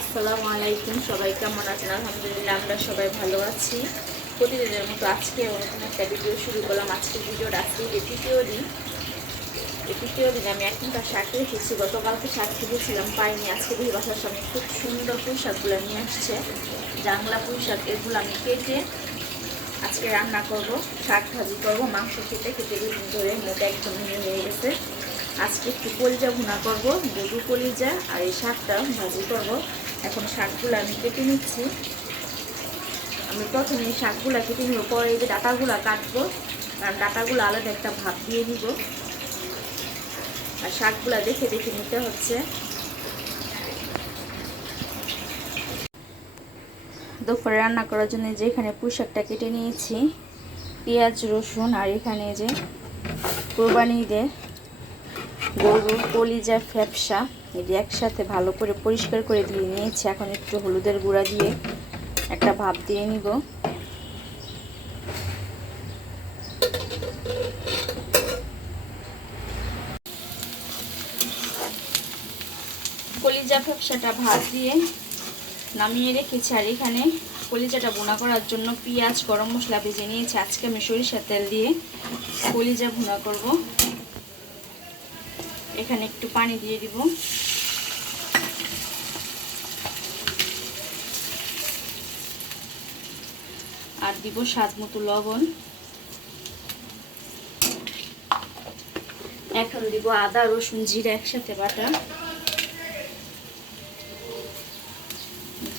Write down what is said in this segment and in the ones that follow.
আসসালামু আলাইকুম, সবাই কেমন আছেন? আলহামদুলিল্লাহ আমরা সবাই ভালো আছি। প্রতিদিনের মতো আজকে নতুন একটা ভিডিও শুরু করলাম। আজকের ভিডিওটা আজকে তৃতীয় দিন আমি এক কুইন্টাল শাক রেখেছি। গতকালকে শাক খেয়েছিলাম, পাইনি। আজকে দেখি বাসার সামনে খুব সুন্দর পুঁই শাকগুলো নিয়ে আসছে, জাংলা পুঁই শাক। এগুলো আমি কেটে আজকে রান্না করব, শাক ভাজি করবো। মাংস খেতে খেতে দুদিন ধরে মোটা একদম হয়ে গেছে। আজকে একটু কলিজা ভুনা করব, গরু কলিজা, আর এই শাকটা ভাজি করব। এখন শাকগুলো আমি কেটে নিচ্ছি। আমি প্রথমে এই শাকগুলো কেটে নিব, পরে এই যে ডাটাগুলো কাটবো, কারণ ডাটাগুলো আলাদা একটা ভাপ দিয়ে দিব। আর শাকগুলো দেখে দেখে নিতে হচ্ছে। দুপুরে রান্না করার জন্য যে এখানে পুঁই শাকটা কেটে নিয়েছি, পেঁয়াজ রসুন, আর এখানে যে কোরবানি ঈদে গরুর কলিজা ফ্যাপসা, এটি একসাথে ভালো করে পরিষ্কার করে দিয়ে নিয়েছি। এখন একটু হলুদের গুঁড়া দিয়ে একটা ভাপ দিয়ে নিব। কলিজা ফ্যাপসাটা ভাত দিয়ে নামিয়ে রেখেছি। আর এখানে কলিজাটা ভুনা করার জন্য পেঁয়াজ গরম মশলা ভেজে নিয়েছি। আজকে আমি সরিষার তেল দিয়ে কলিজা ভুনা করব। এখানে একটু পানি দিয়ে দিব। আর দিব স্বাদ মতো লবণ। এখন দিব আদা রসুন জিরা একসাথে বাটা,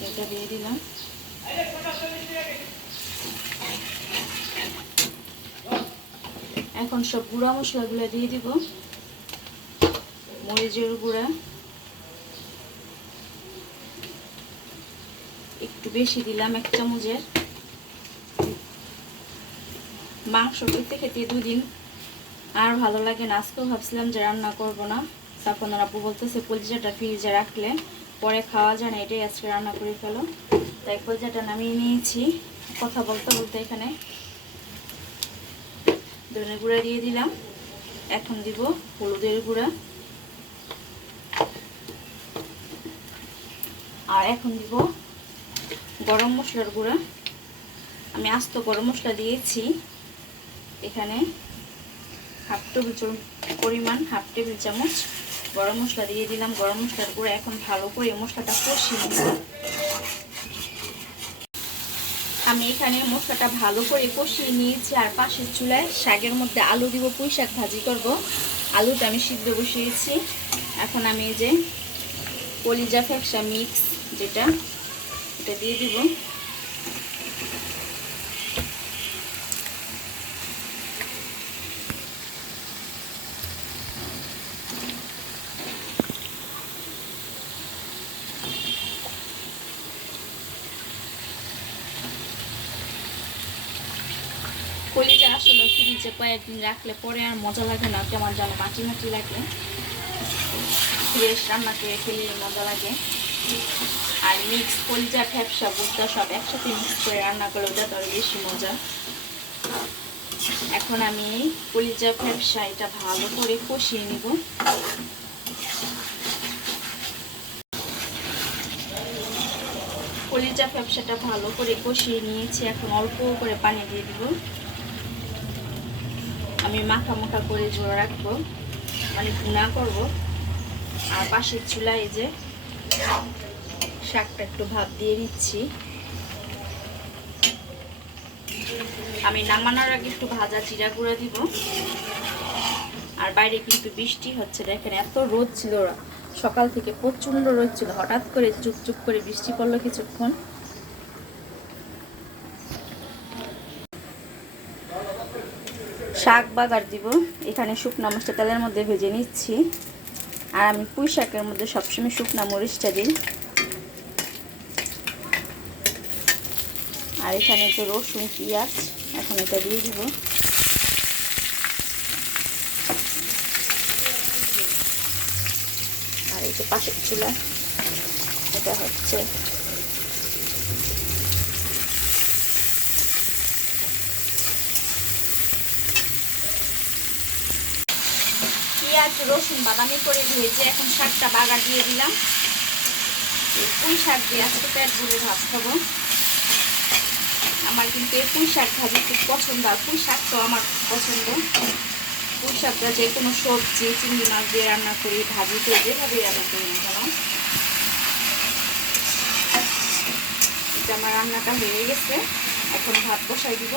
এটা দিয়ে দিলাম। এখন সব গুঁড়া মশলাগুলো দিয়ে দিব। মরিচের গুঁড়া একটু বেশি দিলাম, 1 চামচের। মাংস খেতে খেতে দুদিন আর ভালো লাগে না। আজকেও ভাবছিলাম যে রান্না করব না, তখন আপু বলতেছে কলিজাটা ফ্রিজে রাখলে পরে খাওয়া যায় না, এটাই আজকে রান্না করে ফেলো। তাই কলিজাটা নামিয়ে নিয়েছি। কথা বলতে বলতে এখানে ধনে গুঁড়া দিয়ে দিলাম। এখন দিব হলুদের গুঁড়া, আর এখন দিব গরম মশলার গুঁড়া। আমি আস্ত গরম মশলা দিয়েছি এখানে হাফ টেবিল চামচ গরম মশলা দিয়ে দিলাম। গরম মশলার গুঁড়া এখন ভালো করে মশলাটা কষিয়ে নিব। আমি এখানে মশলাটা ভালো করে কষিয়ে নিয়েছি। আর পাশের চুলায় শাকের মধ্যে আলু দিব, পুঁই শাক ভাজি করব। আলুটা আমি সিদ্ধ বসিয়েছি। এখন আমি এই যে কলিজা ফ্যাপসা মিক্স যেটা, এটা দিয়ে দিব। কলিজা আসলে ফ্রিজে কয়েকদিন রাখলে পরে আর মজা লাগে না, কেমন যেন মাটি মাটি লাগে। ফ্রেশ রান্না করে খেলে মজা লাগে। আর মিক্স কলিজা ফ্যাপসা বুটটা সব একসাথে মিক্স করে রান্না করলে ওটা তো আরো বেশি মজা। এখন আমি কলিজা ফ্যাপসা এটা ভালো করে কষিয়ে নিব। কলিজা ফ্যাপসাটা ভালো করে কষিয়ে নিয়েছি। এখন অল্প করে পানি দিয়ে দিব। আমি মাখা মাখা করে ঝোল রাখবো, মানে ভুনা করব। আর পাশের চুলায় যে শাকটা একটু ভাপ দিয়ে দিচ্ছি। আমি নামানোর আগে একটু ভাজা জিরা গুঁড়া দিব। আর বাইরে কিন্তু বৃষ্টি হচ্ছে, দেখেন এত রোদ ছিল, সকাল থেকে প্রচন্ড রোদ ছিল, হঠাৎ করে চুপচুপ করে বৃষ্টি পড়লো কিছুক্ষণ। শাক বাগার দিব। এখানে শুকনো মরিচটা তেলের মধ্যে ভেজে নিচ্ছি। আর আমি পুঁই শাকের মধ্যে সবসময় শুকনো মরিচটা দিই। আর এখানে যে রসুন পেঁয়াজ, এখন এটা দিয়ে দিব। আর এই যে পাশের চুলা, এটা হচ্ছে পেঁয়াজ রসুন বাদামি করে ভেজে এখন শাকটা বাগার দিয়ে দিলাম। পুঁই শাক দিয়ে আজকে পেট ভরে ভাত খাবো। আমার কিন্তু এই পুঁই শাক ভাজি খুব পছন্দ, আর পুঁই শাক তো আমার পছন্দ। পুঁই শাকটা যে কোনো সবজি, চিংড়ি মাছ দিয়ে রান্না করি, ভাজিতে যেভাবে রান্না করি না কেন। এটা আমার রান্নাটা হয়ে গেছে, এখন ভাত বসাই দিব।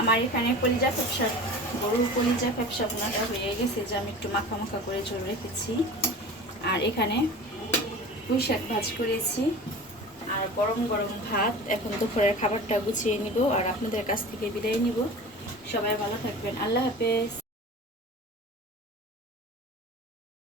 আমার এখানে কলিজা ফ্যাপসা, গরুর কলিজা ফ্যাপসা বোনাটা হয়ে গেছে, যে আমি একটু মাখা মাখা করে ঝোল রেখেছি। আর এখানে পুঁই শাক ভাজ করেছি, আর গরম গরম ভাত। এখন দুপুরের খাবারটা গুছিয়ে নিব আর আপনাদের কাছ থেকে বিদায় নিব। সবাই ভালো থাকবেন, আল্লাহ হাফেজ।